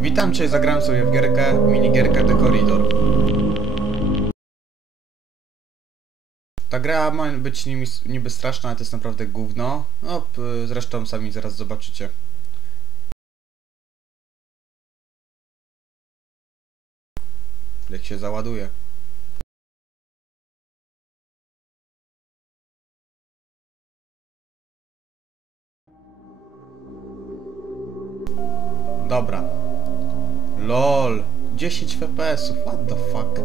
Witam Cię, zagrałem sobie w gierkę, minigierkę The Corridor. Ta gra ma być niby, niby straszna, ale to jest naprawdę gówno. No, zresztą sami zaraz zobaczycie. Jak się załaduje. Dobra. LOL. 10 FPS, what the fuck.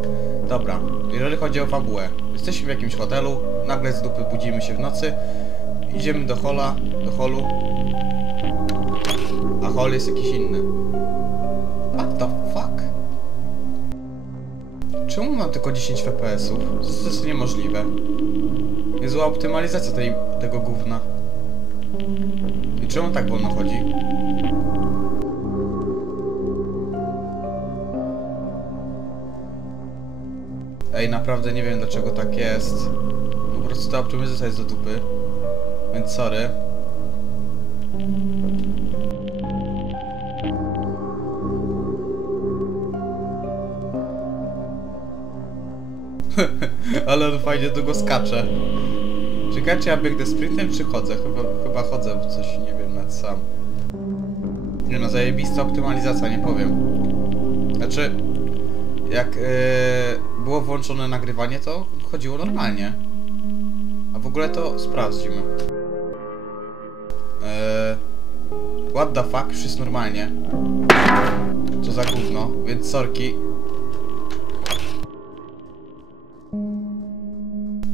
Dobra, jeżeli chodzi o fabułę. Jesteśmy w jakimś hotelu, nagle z dupy budzimy się w nocy, idziemy do hola, do holu, a hol jest jakiś inny. What the fuck? Czemu mam tylko 10 FPS-ów? To jest niemożliwe. Niezła optymalizacja tej, tego gówna. I czemu tak wolno chodzi? Ej, naprawdę nie wiem dlaczego tak jest. Po prostu ta optymalizacja jest do dupy. Więc sorry. Ale on fajnie długo skacze. Czekaj, czy ja biegnę sprintem, czy chodzę? Chyba, chyba chodzę, bo coś nie wiem nawet sam. Nie no, zajebista optymalizacja, nie powiem. Znaczy, jak yy, było włączone nagrywanie, to chodziło normalnie. A w ogóle to sprawdzimy. Yy, what the fuck, jest normalnie. Co za gówno, więc sorki.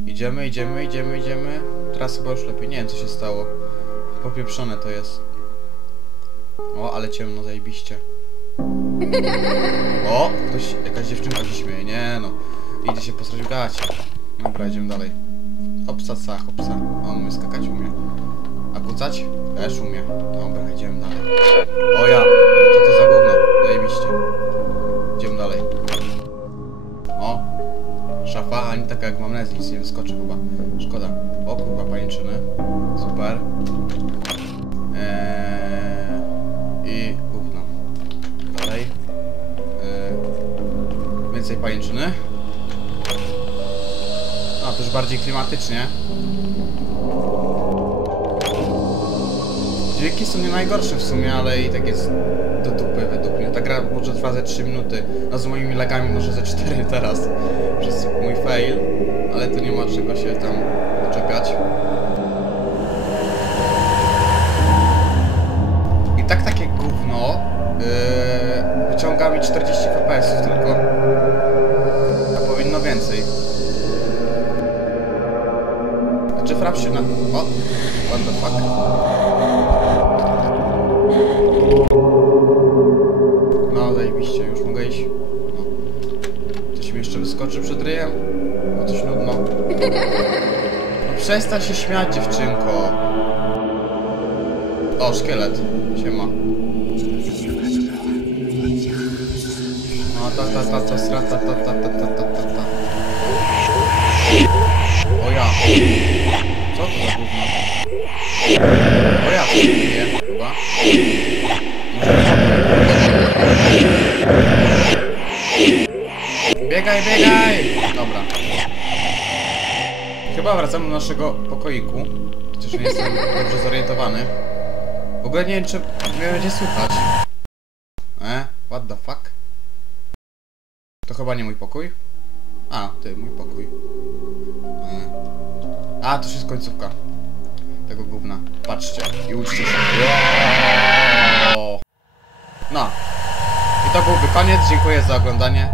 Idziemy, idziemy, idziemy, idziemy. Teraz chyba już lepiej. Nie wiem co się stało. Popieprzone to jest. O, ale ciemno, zajebiście. O, ktoś, jakaś dziewczynka się śmieje. Nie no. Idzie się posrać w gacie. Dobra, idziemy dalej. Hopsa, sa, hopsa. On umie skakać, umie. A kucać? Też umie. Dobra, idziemy dalej. O ja, co to za gówno? Zajebiście. Idziemy dalej. O, szafa, ani taka jak amnezji, nic nie wyskoczy chyba. Szkoda. O kurwa, pajęczyny. Super. A, to już bardziej klimatycznie. Dźwięki są nie najgorsze w sumie, ale i tak jest do dupy według mnie. Ta gra może trwa ze 3 minuty, a z moimi lagami może ze 4 teraz. Przez mój fail, ale to nie ma czego się tam czepiać. I tak takie gówno yy, wyciąga mi 40 fps tylko. A więcej. Znaczy frap się na... O! What the fuck? No, zajebiście, już mogę iść. No. Coś mi jeszcze wyskoczy przed ryjem? Bo coś nudno. No przestań się śmiać, dziewczynko. O, szkielet. Siema. No, ta, ta, ta, ta, ta, ta, ta, ta, ta, ta, ta, ta. O ja. Co to za gówno? O ja, bije, chyba. Biegaj, biegaj! Dobra. Chyba wracamy do naszego pokoiku. Chociaż nie jestem dobrze zorientowany. W ogóle nie wiem, czy mnie będzie słychać. E? What the fuck? To chyba nie mój pokój? A, ty, mój pokój. A, to już jest końcówka. Tego gówna. Patrzcie i uczcie się. No. I to byłby koniec. Dziękuję za oglądanie.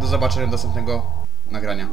Do zobaczenia do następnego nagrania.